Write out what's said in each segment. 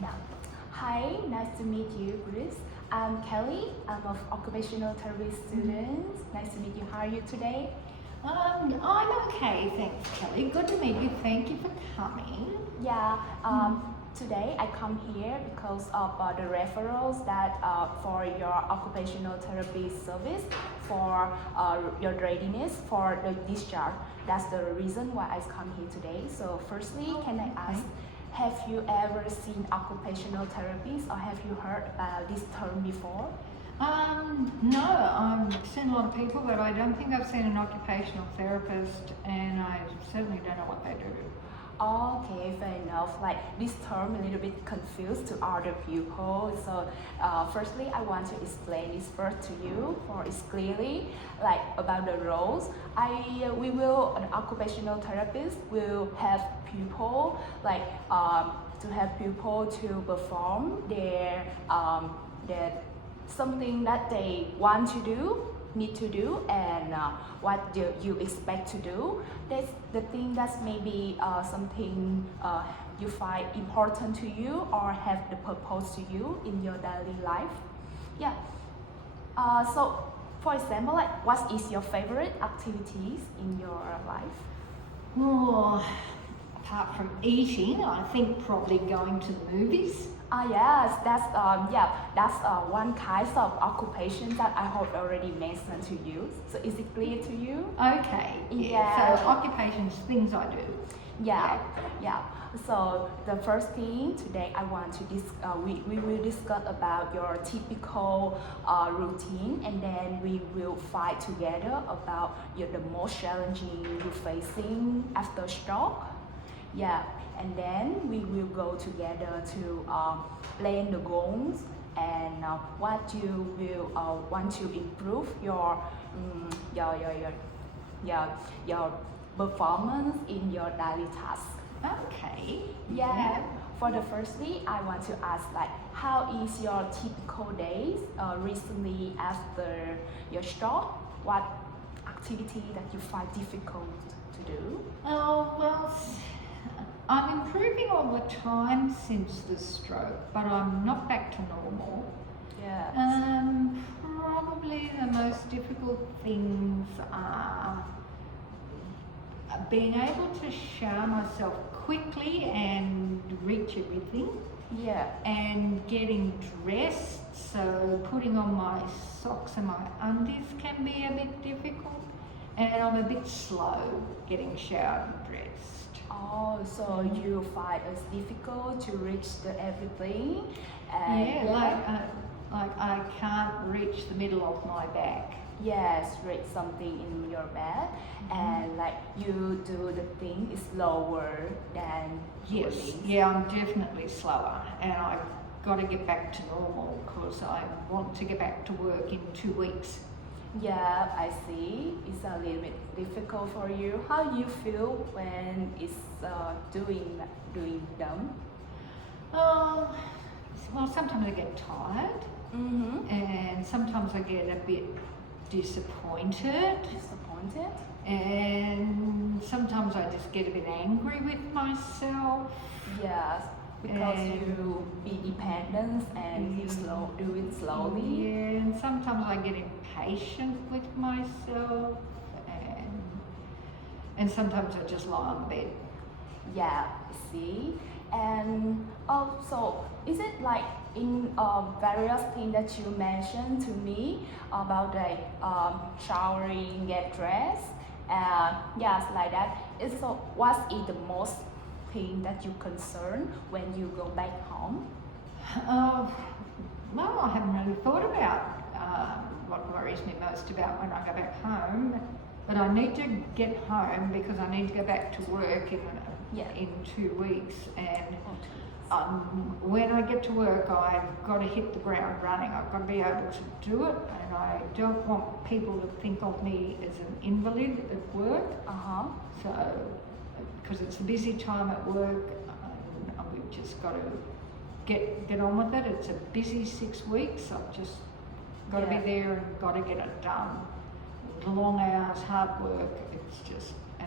Yeah. Hi, nice to meet you, Bruce. I'm Kelly. I'm an occupational therapy student. Nice to meet you. How are you today? I'm okay, thanks, Kelly. Good to meet you. Thank you for coming. Yeah. Today I come here because of the referrals that for your occupational therapy service for your readiness for the discharge. That's the reason why I come here today. So, firstly, can I ask? Have you ever seen occupational therapies or have you heard about this term before? No, I've seen a lot of people, but I don't think I've seen an occupational therapist, and I certainly don't know what they do. Okay, fair enough. Like this term a little bit confused to other people. So, firstly, I want to explain this first to you for it's clearly like about the roles. An occupational therapist will have people like to have people to perform their something that they want to do, need to do, and what do you expect to do. That's the thing that's maybe something you find important to you or have the purpose to you in your daily life. Yeah. So, for example, like what is your favorite activities in your life? Oh, apart from eating, I think probably going to the movies. Yes, that's one kind of occupation that I have already mentioned to you. So is it clear to you? Okay. Yeah. So occupations, things I do. Yeah. So the first thing today I want to we will discuss about your typical routine, and then we will fight together about the most challenging you facing after stroke. Yeah, and then we will go together to plan the goals and what you will want to improve um, your your your your performance in your daily tasks. Okay. Yeah. For the firstly, I want to ask like, how is your typical days recently after your stroke? What activity that you find difficult to do? Oh, well, I'm improving all the time since the stroke, but I'm not back to normal. Yeah. Probably the most difficult things are being able to shower myself quickly and reach everything, Yeah. and getting dressed, so putting on my socks and my undies can be a bit difficult, and I'm a bit slow getting showered and dressed. Oh, so you find it's difficult to reach everything? And Like I can't reach the middle of my back. Yes, reach something in your bed, and like you do the thing is slower than Yes, police. yeah, I'm definitely slower, and I've got to get back to normal because I want to get back to work in 2 weeks. Yeah, I see. It's a little bit difficult for you. How you feel when it's doing them? Oh, well, sometimes I get tired, and sometimes I get a bit disappointed, and sometimes I just get a bit angry with myself. Yes, because you be dependent and you do it slowly. Yeah, and sometimes I get impatient with myself, and sometimes I just lie on the bed. Yeah, I see. And also, is it like in various things that you mentioned to me about like showering, get dressed, yes, like that. So, what is the most thing that you concern when you go back home? Well, I haven't really thought about what worries me most about when I go back home, but I need to get home because I need to go back to work in 2 weeks, and when I get to work I've got to hit the ground running. I've got to be able to do it, and I don't want people to think of me as an invalid at work. So, because it's a busy time at work, we've just got to get on with it. It's a busy 6 weeks. I've just got to be there and got to get it done. Long hours, hard work.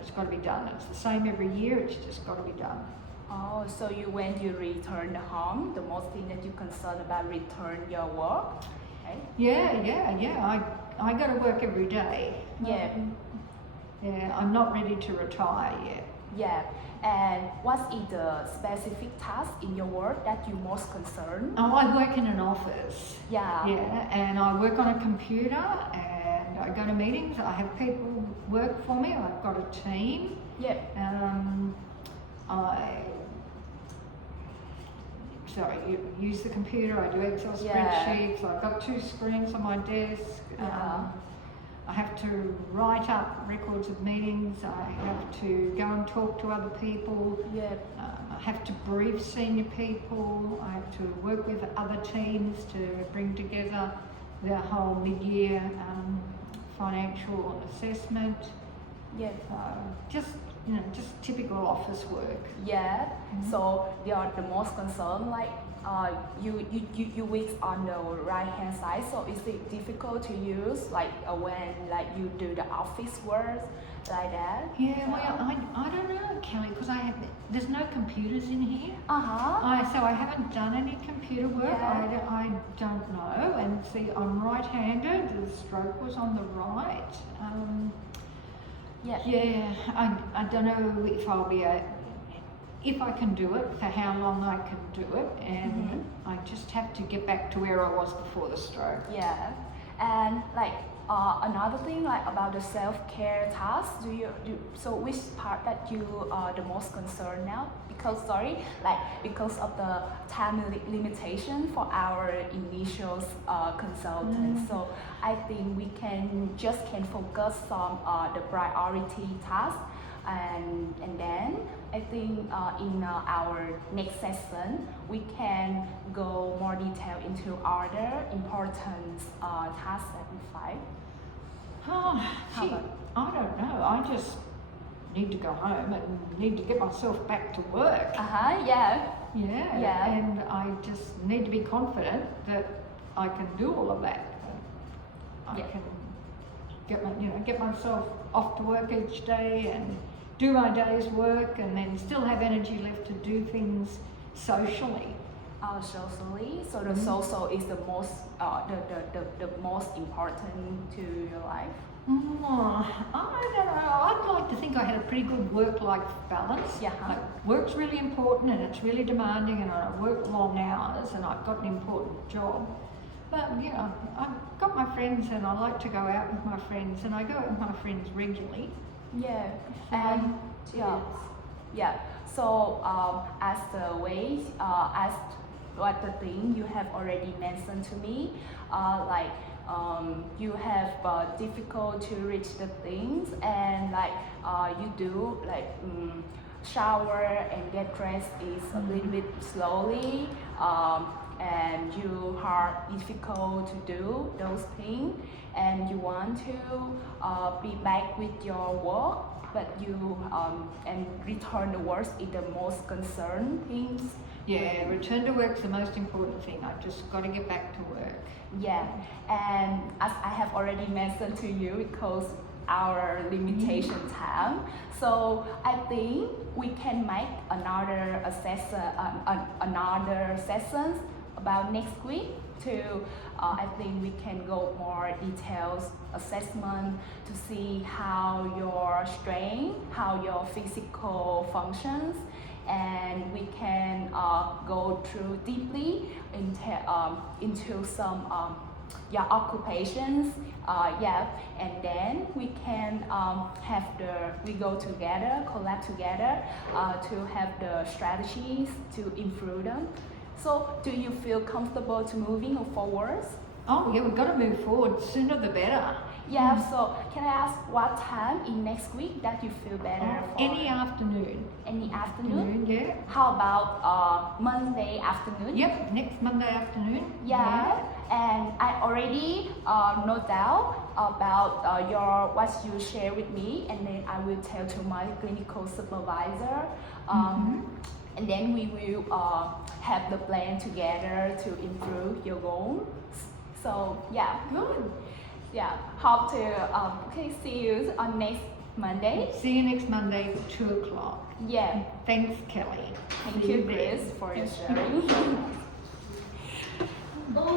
It's got to be done. It's the same every year. It's just got to be done. Oh, so when you return home, the most thing that you concerned about return your work, right? Yeah. I go to work every day. Yeah. Yeah, I'm not ready to retire yet. Yeah. And what is the specific task in your work that you most concerned? Oh, I work in an office. Yeah. Yeah, and I work on a computer and I go to meetings. I have people work for me. I've got a team. Yeah. I use the computer. I do Excel Yeah. spreadsheets. I've got 2 screens on my desk. Yeah. I have to write up records of meetings. I have to go and talk to other people. Yeah. I have to brief senior people. I have to work with other teams to bring together the whole mid-year financial assessment. Yeah. Just typical office work. Yeah. So you are the most concerned, like you work on the right hand side. So is it difficult to use, like when like you do the office work like that? Yeah. Well, I don't know, Kelly, because there's no computers in here. Uh-huh. So I haven't done any computer work. Yeah. I don't know. And see, I'm right-handed. The stroke was on the right. Yeah. Yeah, I don't know if I'll be if I can do it, for how long I can do it, and I just have to get back to where I was before the stroke. Yeah. And like another thing, like about the self-care task, so which part that you are the most concerned now? Because of the time limitation for our initial consultant. So I think we can focus on the priority task, and then I think in our next session we can go more detail into other important tasks that we find. Gee, I don't know. I just need to go home and need to get myself back to work. Yeah. Yeah. And I just need to be confident that I can do all of that. I can get myself off to work each day and do my day's work, and then still have energy left to do things socially. Socially, so the social is the most the most important to your life. I don't know. I'd like to think I had a pretty good work-life balance. Yeah. Like, work's really important and it's really demanding, and I work long hours and I've got an important job. But I've got my friends and I like to go out with my friends, and I go out with my friends regularly. Yeah. And yeah. So as the way as what the thing you have already mentioned to me, you have difficult to reach the things, and you do shower and get dressed is a little bit slowly, and you are difficult to do those things, and you want to be back with your work, but you and return to work is the most concerned things. Yeah, return to work's the most important thing. I've just got to get back to work. Yeah, and as I have already mentioned to you, because our limitation time, so I think we can make another sessions about next week to I think we can go more details assessment to see how your strength, how your physical functions, and we can go through deeply into some occupations, and then we can we go together, collab together to have the strategies to improve them. So do you feel comfortable to moving forward? Oh yeah, we've got to move forward. Sooner the better. Yeah, so can I ask what time in next week that you feel better for? Any afternoon. Any afternoon? Yeah. How about Monday afternoon? Yep, next Monday afternoon. Yeah. And I already note down about what you share with me, and then I will tell to my clinical supervisor. And then we will have the plan together to improve your goals. So yeah, good. Yeah, hope to see you on next Monday. See you next Monday at 2 o'clock. Yeah. Thanks, Kelly. Thank See you, then. Grace, for your sharing.